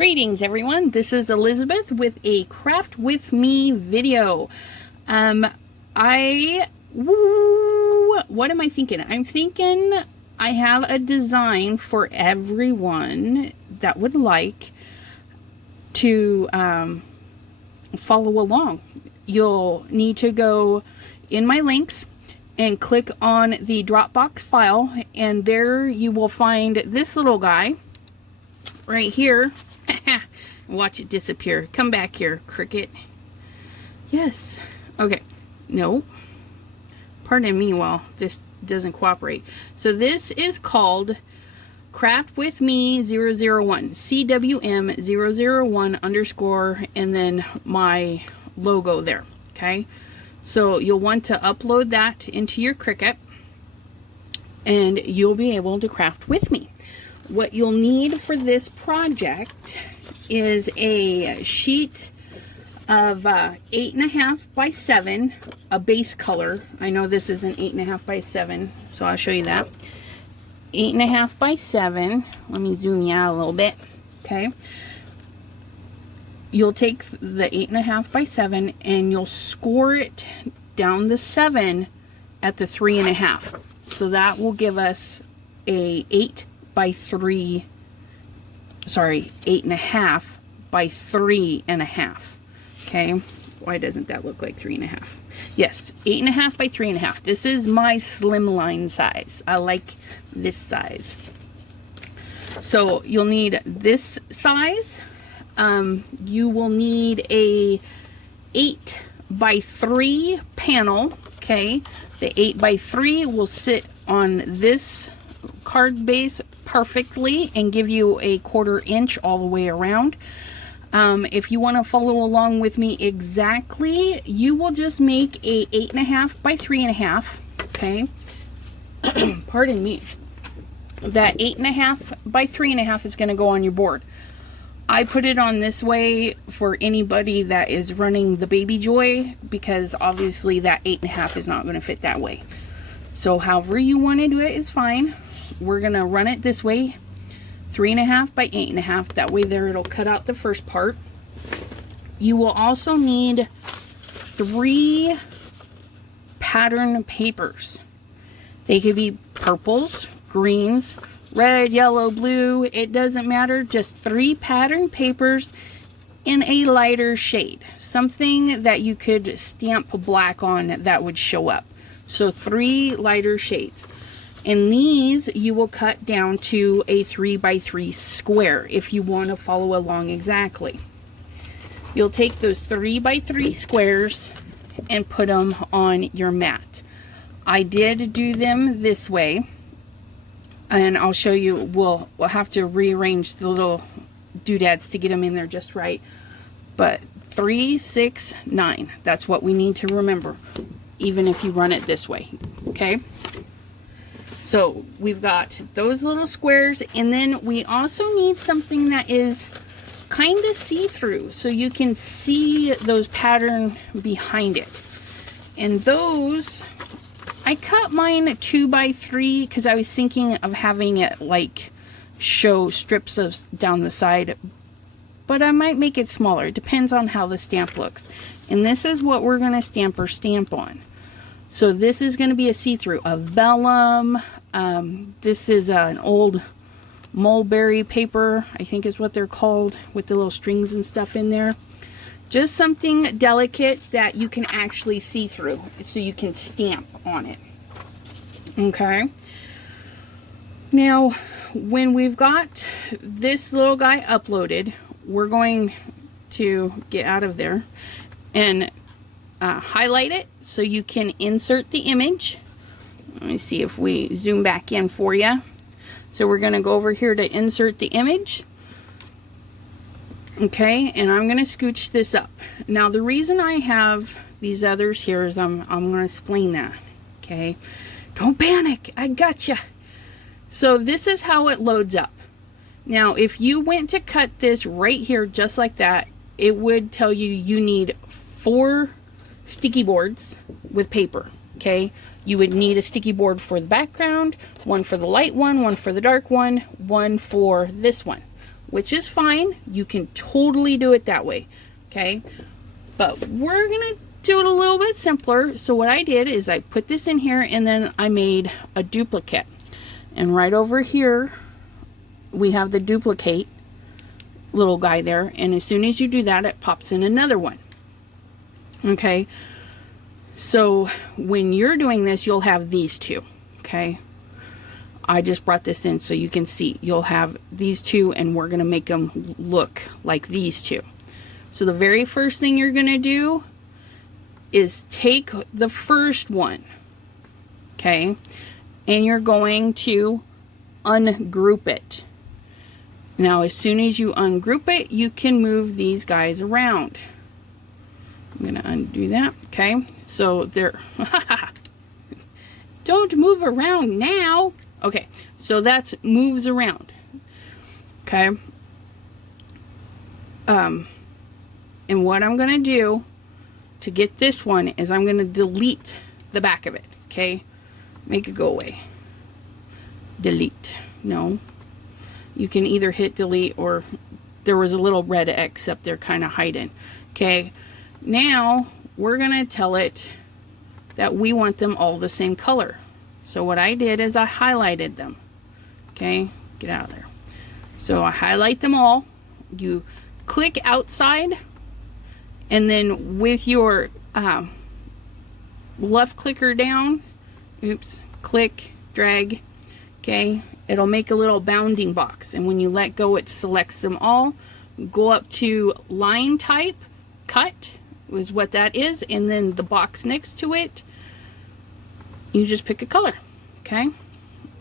Greetings everyone, this is Elizabeth with a Craft With Me video. What am I thinking? I'm thinking I have a design for everyone that would like to follow along. You'll need to go in my links and click on the Dropbox file, and there you will find this little guy right here. Watch it disappear. Come back here, Cricket. Yes. Okay. No. Pardon me while this doesn't cooperate. So this is called Craft With Me 001. CWM001 underscore and then my logo there. Okay. So you'll want to upload that into your Cricut and you'll be able to craft with me. What you'll need for this project is a sheet of 8.5 by 7, a base color. I know this is an 8.5 by 7, so I'll show you that. 8.5 by 7. Let me zoom you out a little bit. Okay. You'll take the 8.5 by 7 and you'll score it down the 7 at the 3.5. So that will give us a 8.5 by 3 by 3.5. Okay, why doesn't that look like 3.5? Yes, 8.5 by 3.5. This is my slimline size. I like this size. So you'll need this size. You will need a 8 by 3 panel. Okay, the 8 by 3 will sit on this card base perfectly and give you a 1/4 inch all the way around. If you want to follow along with me exactly, you will just make a 8.5 by 3.5. Okay. Pardon me. That 8.5 by 3.5 is going to go on your board. I put it on this way for anybody that is running the Baby Joy, because obviously that 8.5 is not going to fit that way. So however you want to do it is fine. We're going to run it this way, 3.5 by 8.5. That way there it'll cut out the first part. You will also need 3 pattern papers. They could be purples, greens, red, yellow, blue. It doesn't matter. Just 3 pattern papers in a lighter shade. Something that you could stamp black on that would show up. So 3 lighter shades. And these you will cut down to a 3 by 3 square if you want to follow along exactly. You'll take those 3 by 3 squares and put them on your mat. I did do them this way, and I'll show you. We'll have to rearrange the little doodads to get them in there just right. But 3, 6, 9. That's what we need to remember, even if you run it this way. Okay. So we've got those little squares, and then we also need something that is kind of see-through so you can see those pattern behind it. And those, I cut mine 2 by 3 because I was thinking of having it like show strips of down the side, but I might make it smaller. It depends on how the stamp looks. And this is what we're going to stamp on. So this is going to be a see-through, a vellum. This is an old mulberry paper, I think is what they're called, with the little strings and stuff in there. Just something delicate that you can actually see through, so you can stamp on it. Okay. Now, when we've got this little guy uploaded, we're going to get out of there and highlight it so you can insert the image. Let me see if we zoom back in for you. So we're going to go over here to insert the image. Okay, and I'm going to scooch this up. Now the reason I have these others here is I'm going to explain that. Okay, don't panic, I gotcha. So this is how it loads up. Now if you went to cut this right here just like that, it would tell you you need 4 sticky boards with paper. Okay, you would need a sticky board for the background, one for the light one for the dark one for this one. which is fine. You can totally do it that way, okay? But we're gonna do it a little bit simpler. So what I did is I put this in here, and then I made a duplicate. And right over here, we have the duplicate little guy there. And as soon as you do that, it pops in another one. Okay. So when you're doing this, you'll have these two. Okay. I just brought this in so you can see. You'll have these two, and we're going to make them look like these two. So the very first thing you're going to do is take the first one. Okay. And you're going to ungroup it. Now, as soon as you ungroup it, you can move these guys around. I'm going to undo that. Okay. So they're, don't move around now. Okay. So that's moves around. Okay. And what I'm going to do to get this one is I'm going to delete the back of it. Okay. Make it go away. Delete. No. You can either hit delete, or there was a little red X up there kind of hiding. Okay. Now we're going to tell it that we want them all the same color. So what I did is I highlighted them. Okay. Get out of there. So I highlight them all. You click outside, and then with your left clicker down, oops, click, drag, okay, it'll make a little bounding box, and when you let go, it selects them all. Go up to line type, cut is what that is, and then the box next to it, you just pick a color, okay,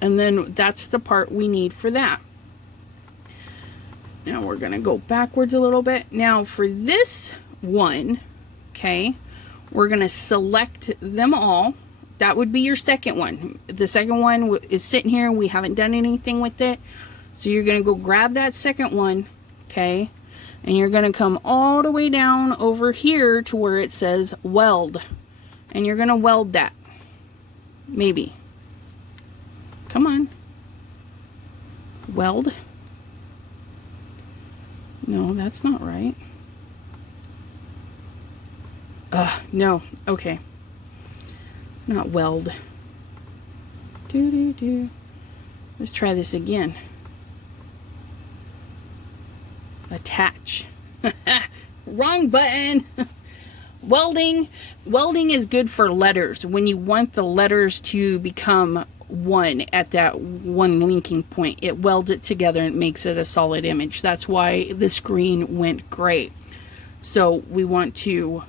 and then that's the part we need for that. Now we're going to go backwards a little bit. Now for this one, okay, we're going to select them all. That would be your second one. The second one is sitting here. We haven't done anything with it. So you're going to go grab that second one, okay, and you're going to come all the way down over here to where it says weld, and you're going to weld that. Maybe. Come on. Weld. No, that's not right. No. Okay. Not weld. Let's try this again. Attach. Wrong button. Welding is good for letters. When you want the letters to become one at that one linking point, it welds it together and makes it a solid image. That's why the screen went gray. So we want to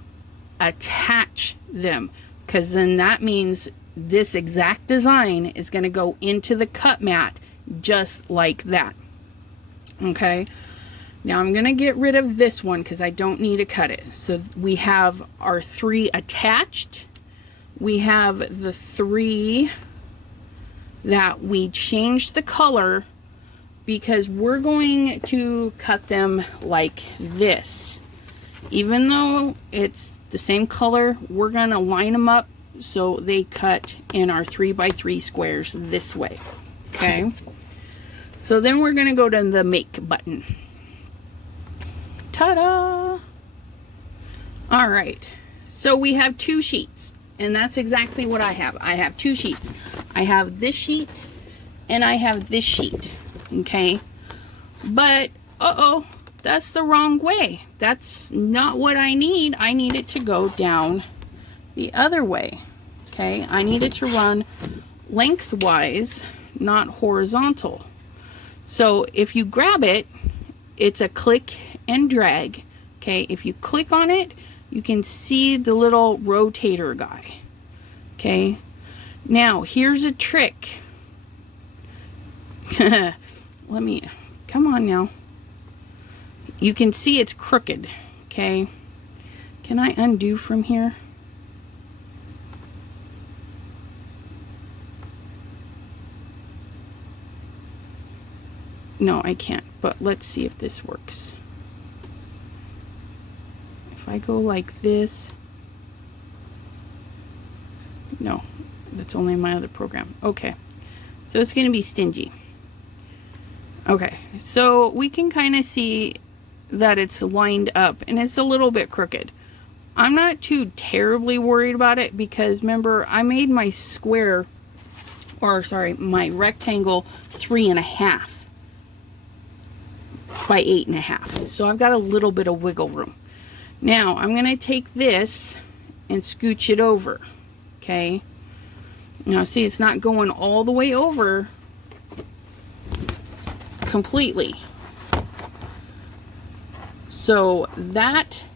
attach them, because then that means this exact design is going to go into the cut mat just like that. Okay. Now I'm going to get rid of this one because I don't need to cut it. So we have our 3 attached. We have the 3 that we changed the color because we're going to cut them like this. Even though it's the same color, we're going to line them up so they cut in our 3x3 squares this way. Okay. So then we're going to go to the make button. Ta-da! All right. So we have 2 sheets, and that's exactly what I have. I have 2 sheets. I have this sheet and I have this sheet. Okay. But, that's the wrong way. That's not what I need. I need it to go down the other way. Okay. I need it to run lengthwise, not horizontal. So if you grab it, it's a click and drag. Okay. If you click on it, you can see the little rotator guy. Okay. Now here's a trick. Come on now. You can see it's crooked. Okay. Can I undo from here? No, I can't, but let's see if this works. If I go like this, no, that's only my other program. Okay, so it's going to be stingy. Okay, so we can kind of see that it's lined up and it's a little bit crooked. I'm not too terribly worried about it because remember, I made my square, or sorry, my rectangle 3.5 by 8.5. So I've got a little bit of wiggle room. Now I'm going to take this and scooch it over. Okay. Now see, it's not going all the way over completely. So that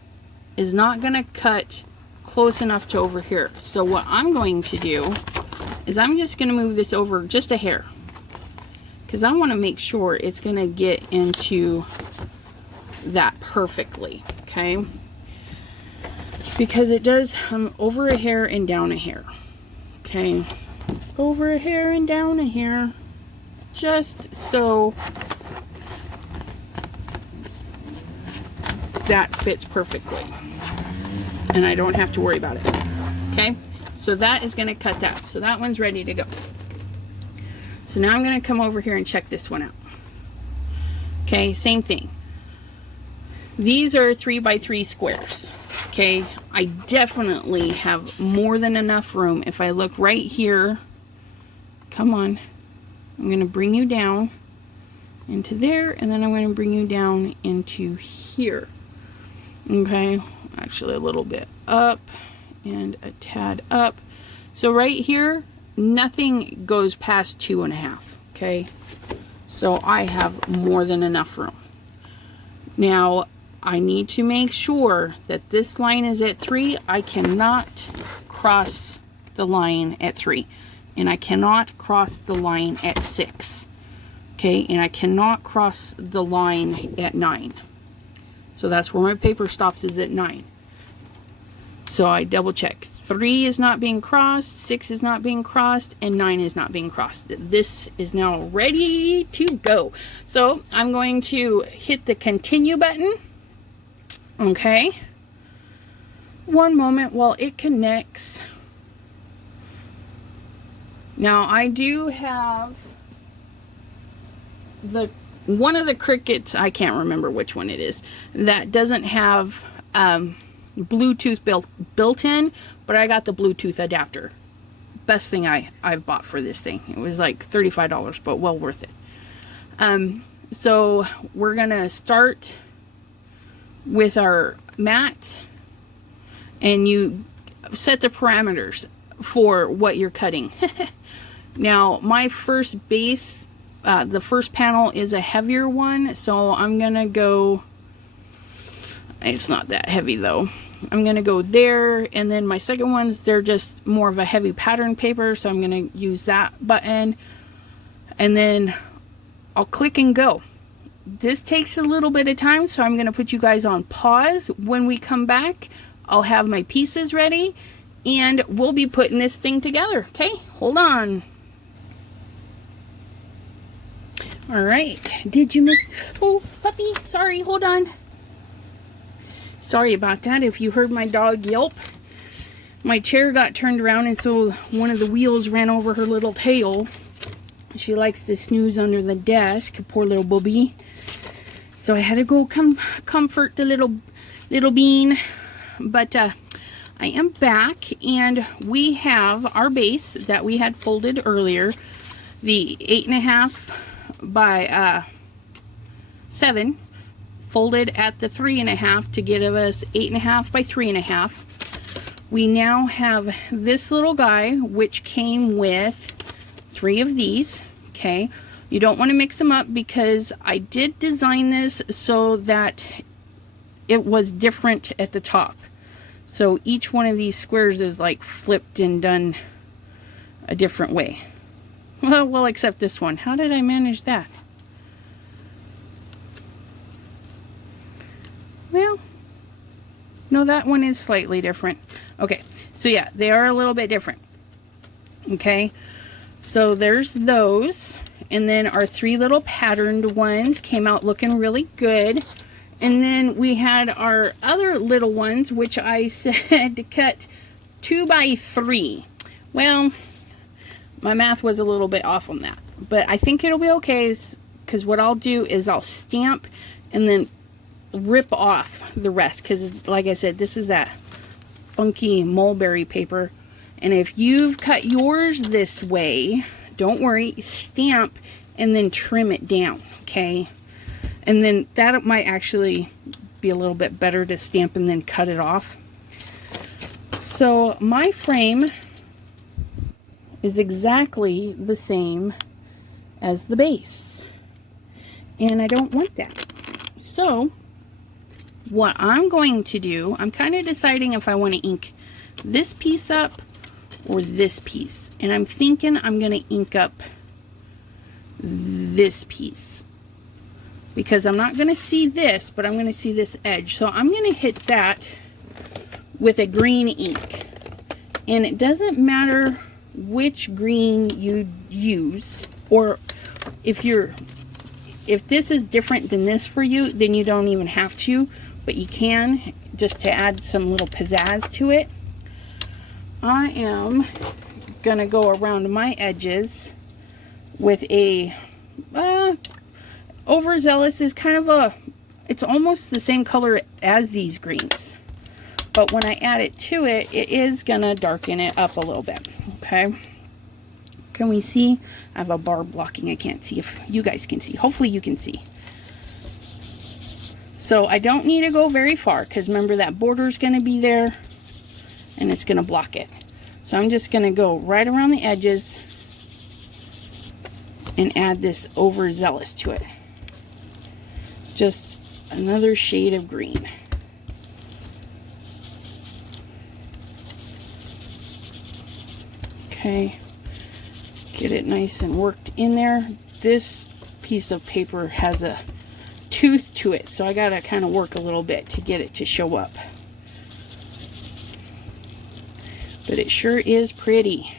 is not going to cut close enough to over here. So what I'm going to do is I'm just going to move this over just a hair, because I want to make sure it's going to get into that perfectly. Okay, because it does over a hair and down a hair. Okay, over a hair and down a hair, just so that fits perfectly and I don't have to worry about it. Okay, so that is going to cut that. So that one's ready to go. So now I'm going to come over here and check this one out. Okay, same thing. These are 3 by 3 squares. Okay, I definitely have more than enough room. If I look right here, come on, I'm going to bring you down into there, and then I'm going to bring you down into here. Okay, actually a little bit up and a tad up. So right here, nothing goes past 2.5. Okay, so I have more than enough room. Now I need to make sure that this line is at 3. I cannot cross the line at 3, and I cannot cross the line at 6. Okay, and I cannot cross the line at 9. So that's where my paper stops, is at 9. So I double check. 3 is not being crossed, 6 is not being crossed, and 9 is not being crossed. This is now ready to go. So I'm going to hit the continue button. Okay. One moment while it connects. Now I do have the one of the Cricuts, I can't remember which one it is, that doesn't have Bluetooth built in, but I got the Bluetooth adapter. Best thing I've bought for this thing. It was like $35, but well worth it. So we're gonna start with our mat, and you set the parameters for what you're cutting. Now my first base, the first panel is a heavier one, so I'm gonna go, it's not that heavy though, I'm gonna go there, and then my second ones, they're just more of a heavy pattern paper, so I'm gonna use that button, and then I'll click and go. This takes a little bit of time, so I'm gonna put you guys on pause. When we come back, I'll have my pieces ready, and we'll be putting this thing together. Okay, hold on. All right, did you miss? Oh, puppy, sorry, hold on. Sorry about that. If you heard my dog yelp, my chair got turned around, and so one of the wheels ran over her little tail. She likes to snooze under the desk, poor little booby. So I had to go comfort the little bean. But I am back, and we have our base that we had folded earlier, the 8.5 by 7, folded at the 3.5 to give us 8.5 by 3.5. We now have this little guy, which came with 3 of these. Okay, you don't want to mix them up because I did design this so that it was different at the top. So each one of these squares is like flipped and done a different way. Well, except this one. How did I manage that? Well, no, that one is slightly different. Okay, so yeah, they are a little bit different. Okay, so there's those. And then our 3 little patterned ones came out looking really good. And then we had our other little ones, which I said to cut 2 by 3. Well, my math was a little bit off on that, but I think it'll be okay because what I'll do is I'll stamp and then rip off the rest, because like I said, this is that funky mulberry paper. And if you've cut yours this way, don't worry, stamp and then trim it down, okay? And then that might actually be a little bit better to stamp and then cut it off. So my frame is exactly the same as the base, and I don't want that. So what I'm going to do, I'm kind of deciding if I want to ink this piece up or this piece, and I'm thinking I'm going to ink up this piece, because I'm not going to see this, but I'm going to see this edge. So I'm going to hit that with a green ink, and it doesn't matter which green you use, or if this is different than this for you, then you don't even have to, but you can, just to add some little pizzazz to it. I am gonna go around my edges with a overzealous is kind of it's almost the same color as these greens, but when I add it to it, it is gonna darken it up a little bit. Okay, can we see? I have a bar blocking. I can't see if you guys can see. Hopefully you can see. So I don't need to go very far, because remember that border is going to be there and it's going to block it. So I'm just going to go right around the edges and add this overzealous to it. Just another shade of green. Okay, get it nice and worked in there. This piece of paper has a tooth to it, so I gotta kind of work a little bit to get it to show up. But it sure is pretty.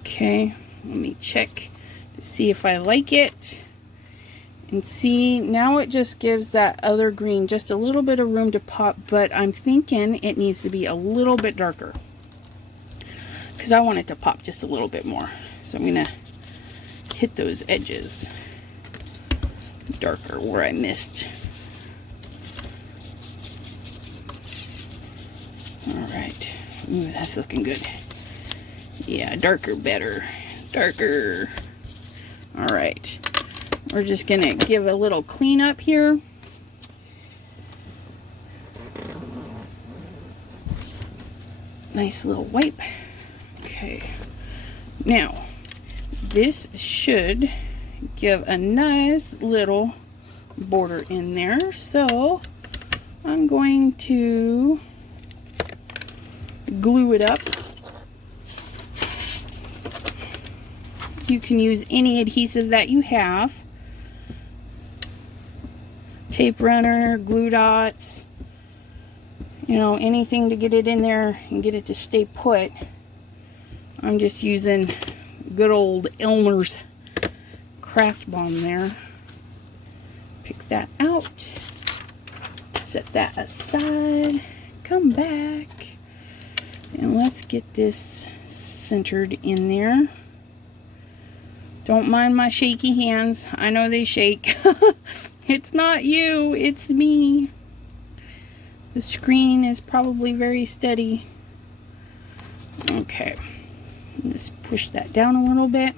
Okay, let me check to see if I like it. And see, now it just gives that other green just a little bit of room to pop, but I'm thinking it needs to be a little bit darker, because I want it to pop just a little bit more. So I'm gonna hit those edges darker where I missed. All right, ooh, that's looking good. Yeah, darker better, darker. All right, we're just gonna give a little cleanup here. Nice little wipe. Okay, now this should give a nice little border in there, so I'm going to glue it up. You can use any adhesive that you have. Tape runner, glue dots, you know, anything to get it in there and get it to stay put. I'm just using good old Elmer's craft bomb there. Pick that out, set that aside, come back, and let's get this centered in there. Don't mind my shaky hands. I know they shake. It's not you, it's me. The screen is probably very steady. Okay, just push that down a little bit.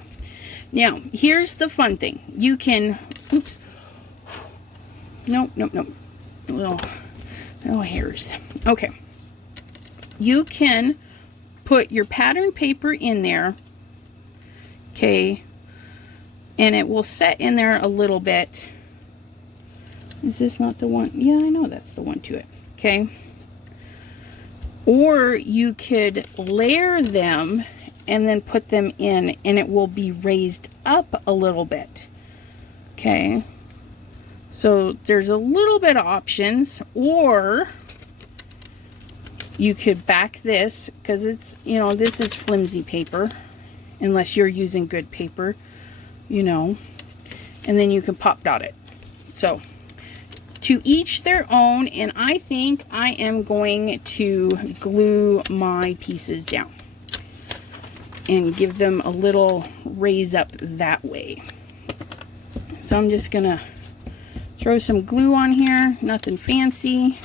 Now, here's the fun thing. You can, oops. Nope. Little hairs. Okay. You can put your pattern paper in there. Okay. And it will set in there a little bit. Is this not the one? Yeah, I know that's the one to it. Okay. Or you could layer them and then put them in, and it will be raised up a little bit. Okay. So there's a little bit of options. Or you could back this, because it's, you know, this is flimsy paper, unless you're using good paper, you know, and then you can pop dot it. So to each their own, and I think I am going to glue my pieces down. and give them a little raise up that way. So I'm just gonna throw some glue on here, nothing fancy.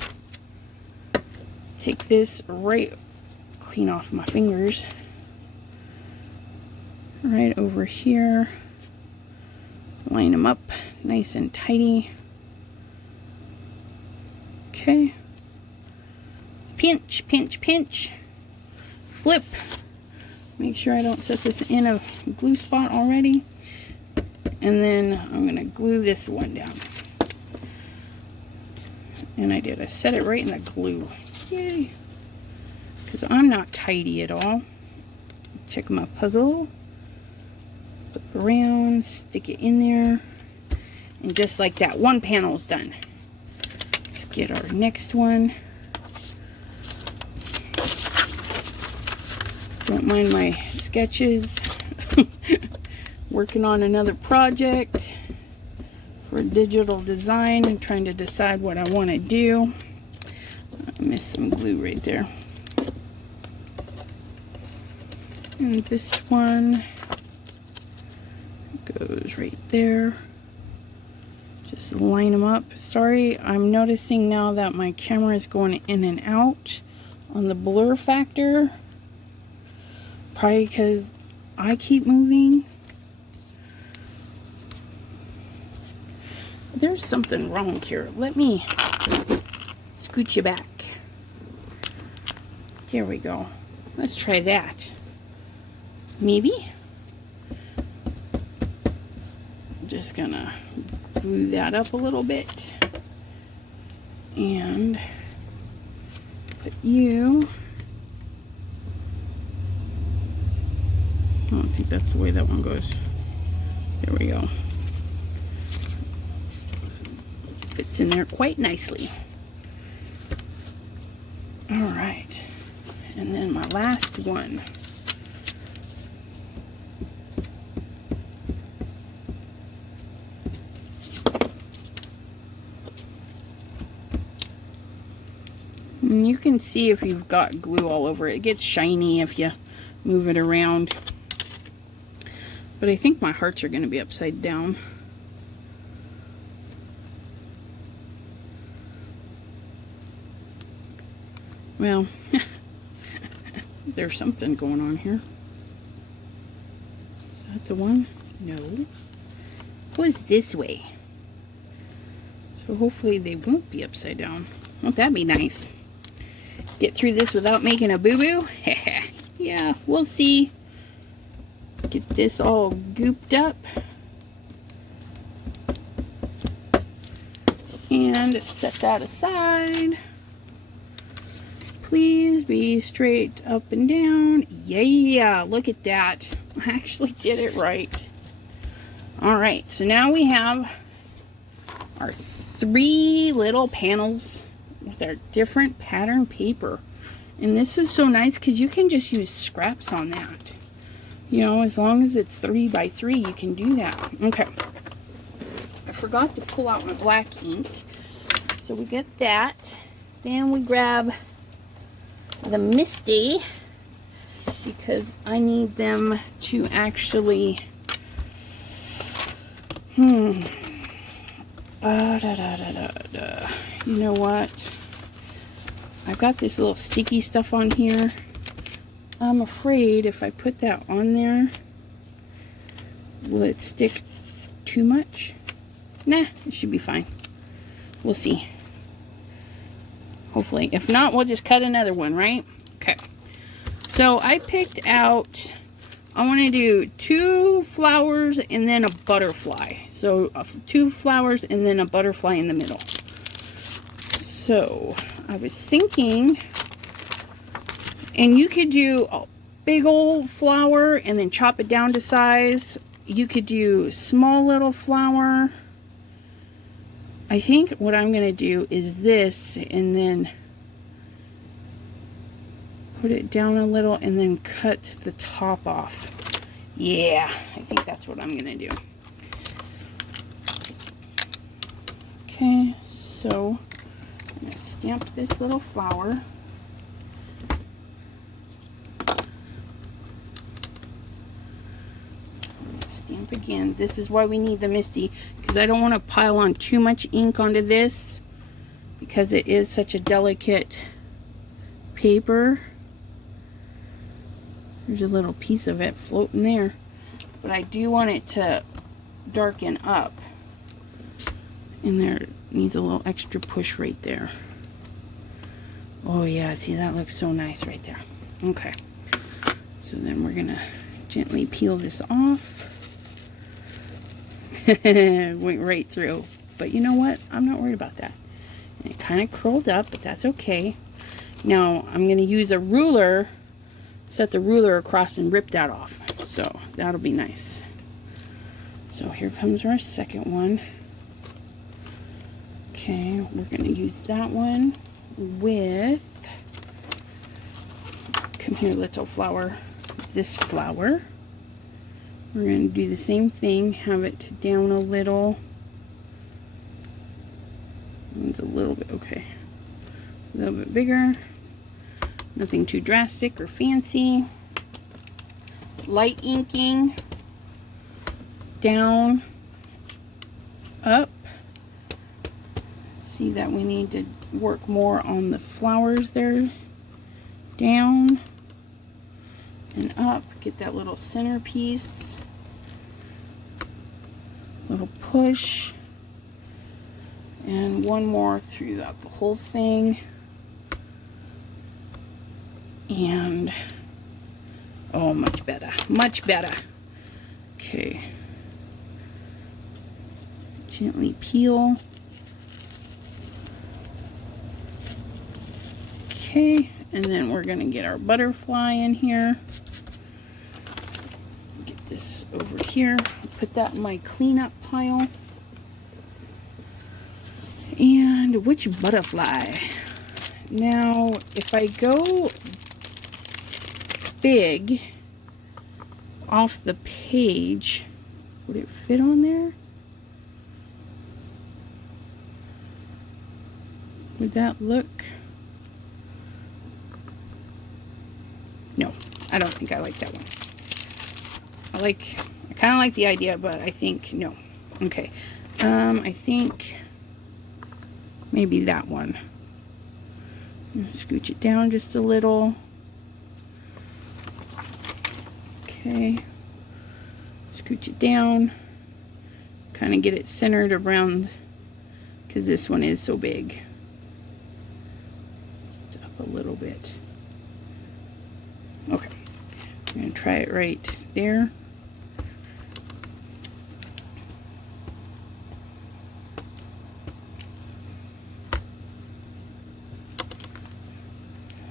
Take this right, clean off my fingers, right over here. Line them up nice and tidy. Okay. Pinch, pinch, pinch. Flip. Make sure I don't set this in a glue spot already. And then I'm going to glue this one down. And I did. I set it right in the glue. Yay. Because I'm not tidy at all. Check my puzzle. Flip around. Stick it in there. And just like that, one panel's done. Let's get our next one. Don't mind my sketches. Working on another project for digital design and trying to decide what I want to do. I missed some glue right there. And this one goes right there. Just line them up. Sorry, I'm noticing now that my camera is going in and out on the blur factor. Probably because I keep moving. There's something wrong here. Let me scoot you back. There we go. Let's try that. Maybe. I'm just gonna glue that up a little bit. And put you. I don't think that's the way that one goes. There we go. Fits in there quite nicely. All right. And then my last one. And you can see if you've got glue all over it. It gets shiny if you move it around. But I think my hearts are going to be upside down. Well, there's something going on here. Is that the one? No. It goes this way. So hopefully they won't be upside down. Won't that be nice? Get through this without making a boo-boo? Yeah, we'll see. Get this all gooped up. And set that aside. Please be straight up and down. Yeah, look at that. I actually did it right. All right, so now we have our 3 little panels with our different pattern paper. And this is so nice because you can just use scraps on that. You know, as long as it's 3 by 3, you can do that. Okay. I forgot to pull out my black ink. So we get that. Then we grab the Misty because I need them to actually you know what, I've got this little sticky stuff on here. I'm afraid if I put that on there, will it stick too much? Nah, it should be fine. We'll see. Hopefully. If not, we'll just cut another one, right? Okay. So I picked out, I want to do 2 flowers and then a butterfly. So 2 flowers and then a butterfly in the middle. So I was thinking, and you could do a big old flower and then chop it down to size. You could do small little flower. I think what I'm going to do is this and then put it down a little and then cut the top off. Yeah, I think that's what I'm going to do. Okay, so I'm going to stamp this little flower. up again. This is why we need the Misty, because I don't want to pile on too much ink onto this, because it is such a delicate paper. There's a little piece of it floating there, but I do want it to darken up, and there needs a little extra push right there. Oh yeah, see, that looks so nice right there. Okay, so then we're gonna gently peel this off. Went right through, but you know what, I'm not worried about that. And it kind of curled up, but that's okay. Now I'm gonna use a ruler, set the ruler across and rip that off, so that'll be nice. So here comes our second one. Okay, we're gonna use that one with, come here little flower, this flower. We're gonna do the same thing, have it down a little. It's a little bit, okay, a little bit bigger. Nothing too drastic or fancy. Light inking, down, up. See that we need to work more on the flowers there. Down and up. Get that little centerpiece. Little push. And one more throughout the whole thing. And oh, much better, much better. Okay, gently peel. Okay, and then we're gonna get our butterfly in here. Get this over here, put that in my cleanup pile. And which butterfly? Now, if I go big off the page, would it fit on there? Would that look? No, I don't think I like that one. I kind of like the idea, but I think no. Okay, I think maybe that one. Scooch it down just a little. Okay, scooch it down, kind of get it centered around, because this one is so big. Just up a little bit. Okay, I'm going to try it right there.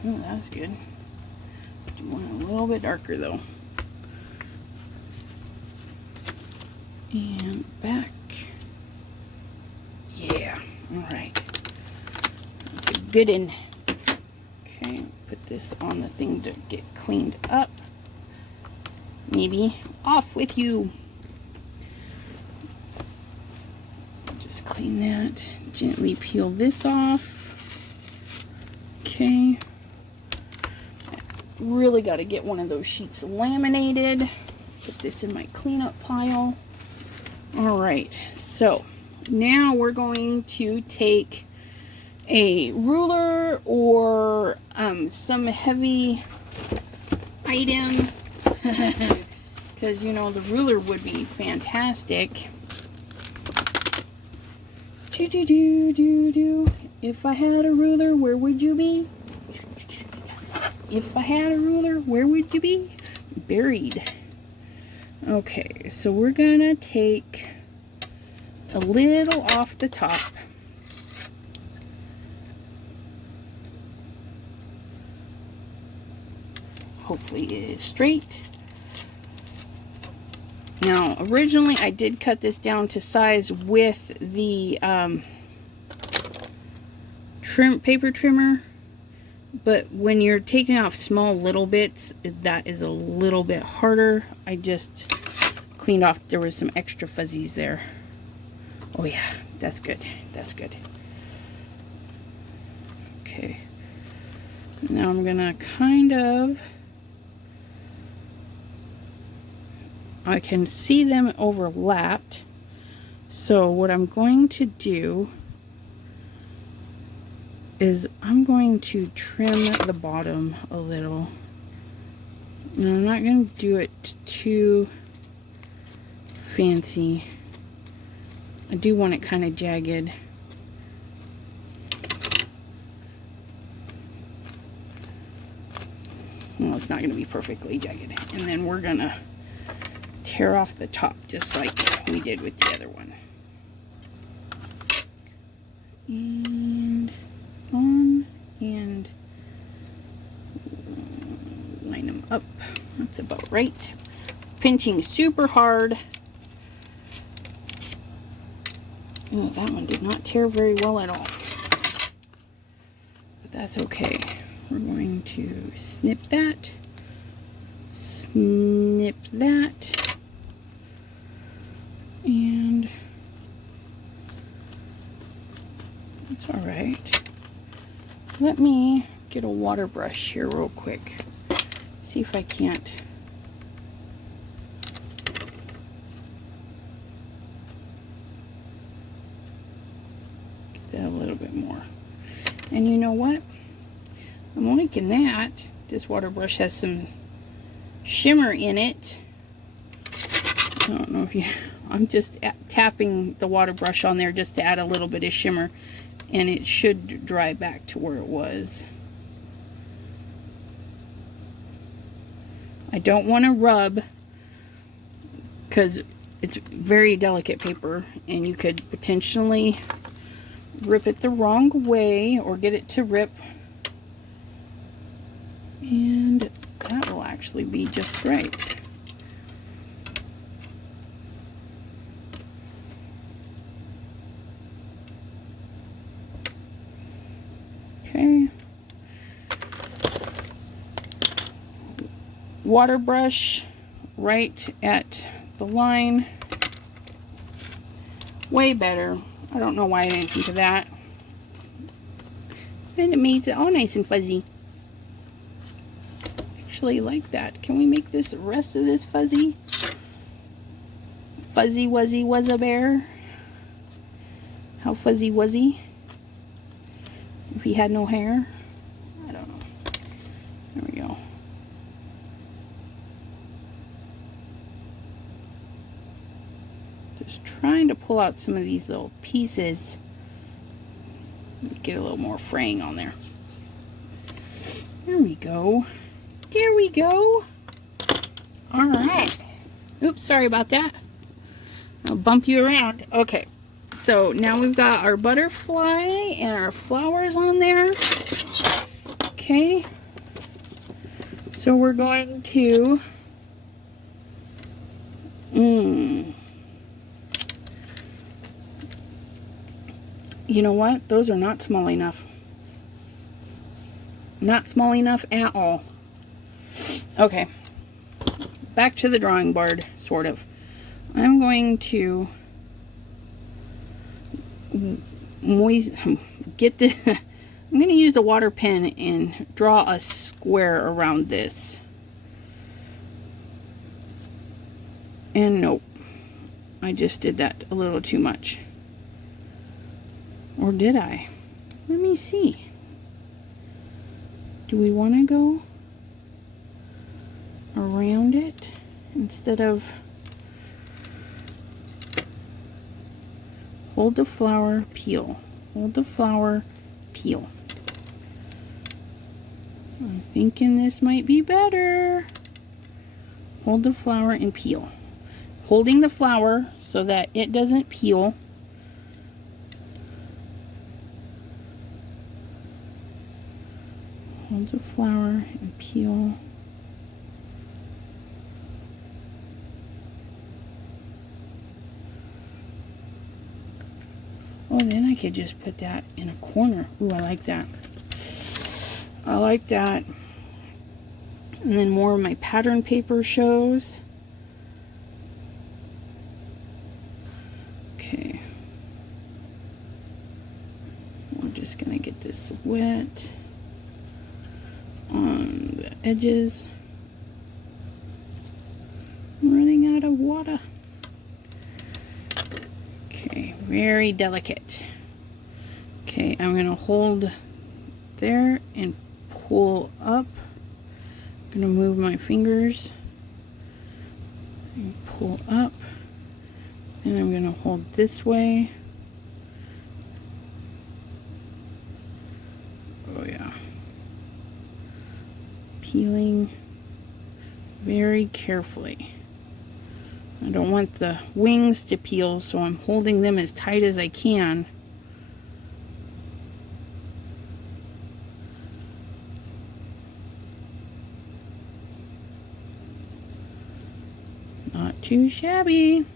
Oh, that's good. Do want it a little bit darker though. And back. Yeah, all right. That's a good one. Okay, put this on the thing to get cleaned up. Maybe off with you. Just clean that. Gently peel this off. Okay. Really got to get one of those sheets laminated. Put this in my cleanup pile. All right, so now we're going to take a ruler or some heavy item, because you know the ruler would be fantastic. If I had a ruler, where would you be? If I had a ruler, where would you be? Buried. Okay, so we're gonna take a little off the top. Hopefully it is straight. Now, originally I did cut this down to size with the paper trimmer, but when you're taking off small little bits, that is a little bit harder. I just cleaned off, there was some extra fuzzies there. Oh yeah, that's good, that's good. Okay, now I'm gonna kind of I can see them overlapped. So what I'm going to do is I'm going to trim the bottom a little. And I'm not going to do it too fancy. I do want it kind of jagged. Well, it's not going to be perfectly jagged. And then we're going to tear off the top just like we did with the other one. And on and line them up. That's about right. Pinching super hard. Oh, that one did not tear very well at all. But that's okay. We're going to snip that. Snip that. And that's all right. Let me get a water brush here real quick. See if I can't get that a little bit more. And you know what? I'm liking that. This water brush has some shimmer in it. I don't know if you... I'm just tapping the water brush on there just to add a little bit of shimmer. And it should dry back to where it was. I don't want to rub because it's very delicate paper and you could potentially rip it the wrong way or get it to rip. And that will actually be just right. Okay. Water brush right at the line. Way better. I don't know why I didn't think of that. And it makes it all nice and fuzzy. Actually like that. Can we make this the rest of this fuzzy? Fuzzy wuzzy was a bear. How fuzzy was he? If he had no hair? I don't know. There we go. Just trying to pull out some of these little pieces. Get a little more fraying on there. There we go. There we go. All right. Oops, sorry about that. I'll bump you around. Okay. So now we've got our butterfly and our flowers on there. Okay. So we're going to... You know what? Those are not small enough. Not small enough at all. Okay. Back to the drawing board, sort of. I'm going to get this. I'm going to use a water pen and draw a square around this. And nope. I just did that a little too much. Or did I? Let me see. Do we want to go around it instead of hold the flower, peel. Hold the flower, peel. I'm thinking this might be better. Hold the flower and peel. Holding the flower so that it doesn't peel. Hold the flower and peel. Oh, then I could just put that in a corner. Ooh, I like that. I like that. And then more of my pattern paper shows. Okay. We're just gonna get this wet on the edges. I'm running out of water. Okay, very delicate. Okay, I'm gonna hold there and pull up. I'm gonna move my fingers and pull up. And I'm gonna hold this way. Oh yeah. Peeling very carefully. I don't want the wings to peel, so I'm holding them as tight as I can. Not too shabby.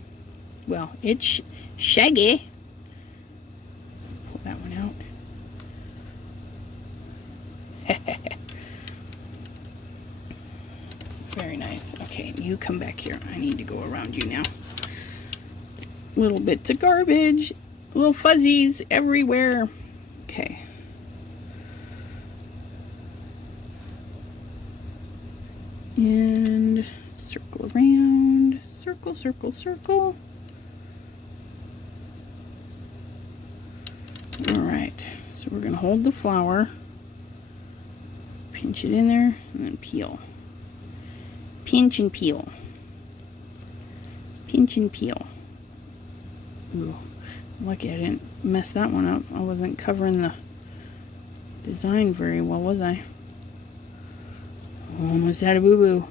Well, it's shaggy. Pull that one out. Very nice. Okay, you come back here. I need to go around you now. Little bits of garbage. Little fuzzies everywhere. Okay. And circle around. Circle, circle, circle. Alright. So we're going to hold the flower. Pinch it in there and then peel. Pinch and peel. Pinch and peel. Ooh, lucky I didn't mess that one up. I wasn't covering the design very well, was I? Almost had a boo-boo.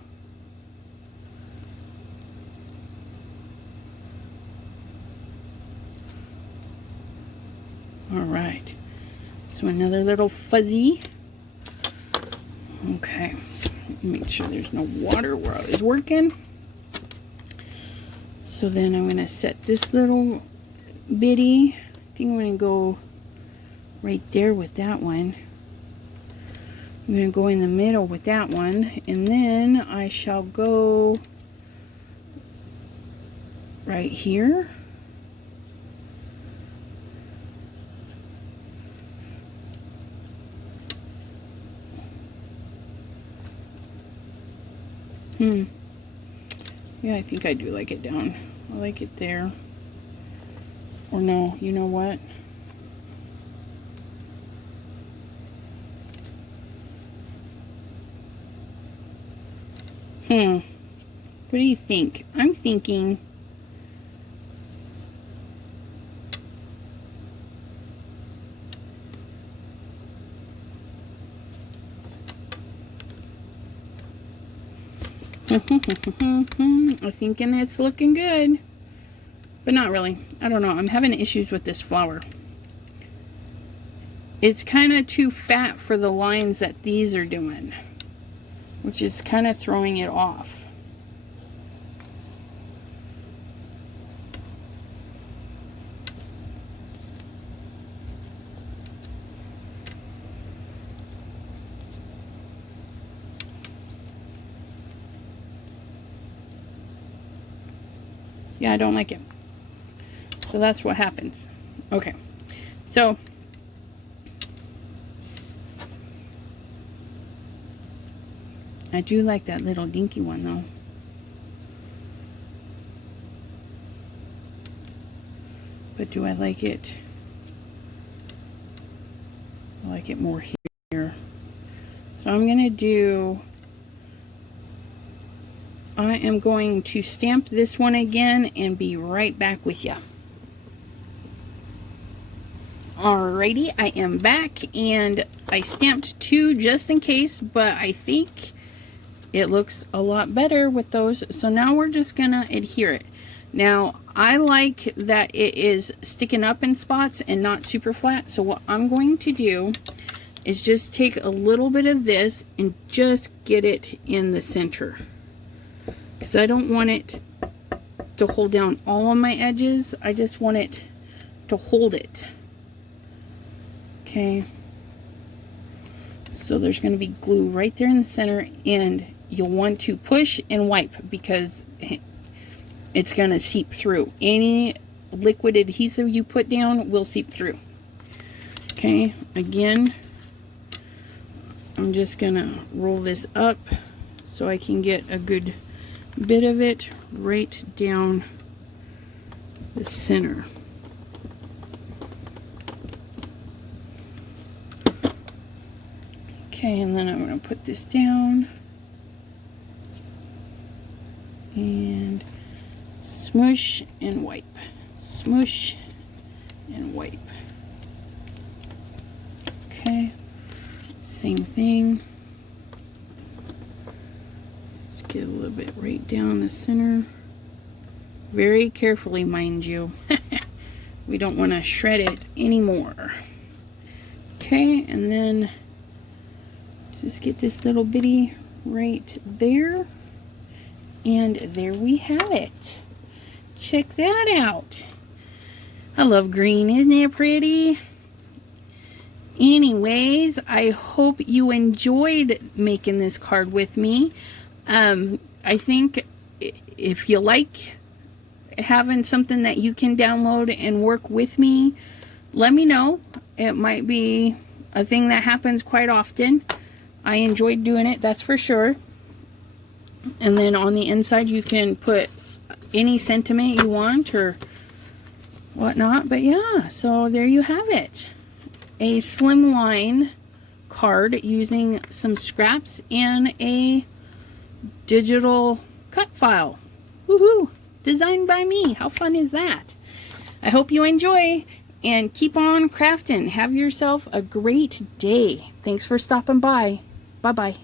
Alright. So another little fuzzy. Okay. Make sure there's no water where I was working. So then I'm going to set this little bitty. I think I'm going to go right there with that one. I'm going to go in the middle with that one. And then I shall go right here. Yeah, I think I do like it down. I like it there. Or no, you know what? What do you think? I'm thinking I'm thinking it's looking good, but not really. I don't know. I'm having issues with this flower. It's kind of too fat for the lines that these are doing, which is kind of throwing it off. Yeah, I don't like it. So that's what happens. Okay. So I do like that little dinky one though. But do I like it? I like it more here. So I'm going to do... I am going to stamp this one again and be right back with you. Alrighty, I am back and I stamped two just in case, but I think it looks a lot better with those. So now we're just gonna adhere it. Now I like that it is sticking up in spots and not super flat. So what I'm going to do is just take a little bit of this and just get it in the center. Because I don't want it to hold down all of my edges. I just want it to hold it. Okay. So there's going to be glue right there in the center. And you'll want to push and wipe because it's going to seep through. Any liquid adhesive you put down will seep through. Okay. Again, I'm just going to roll this up so I can get a good bit of it right down the center. Okay, and then I'm going to put this down and smoosh and wipe. Smoosh and wipe. Okay, same thing. Just get a little bit right down the center. Very carefully, mind you. We don't want to shred it anymore. Okay, and then just get this little bitty right there. And there we have it. Check that out. I love green. Isn't it pretty? Anyways, I hope you enjoyed making this card with me. I think if you like having something that you can download and work with me, let me know. It might be a thing that happens quite often. I enjoyed doing it, that's for sure. And then on the inside you can put any sentiment you want or whatnot. But yeah, so there you have it. A slimline card using some scraps and a digital cut file. Woohoo! Designed by me. How fun is that? I hope you enjoy and keep on crafting. Have yourself a great day. Thanks for stopping by. Bye-bye.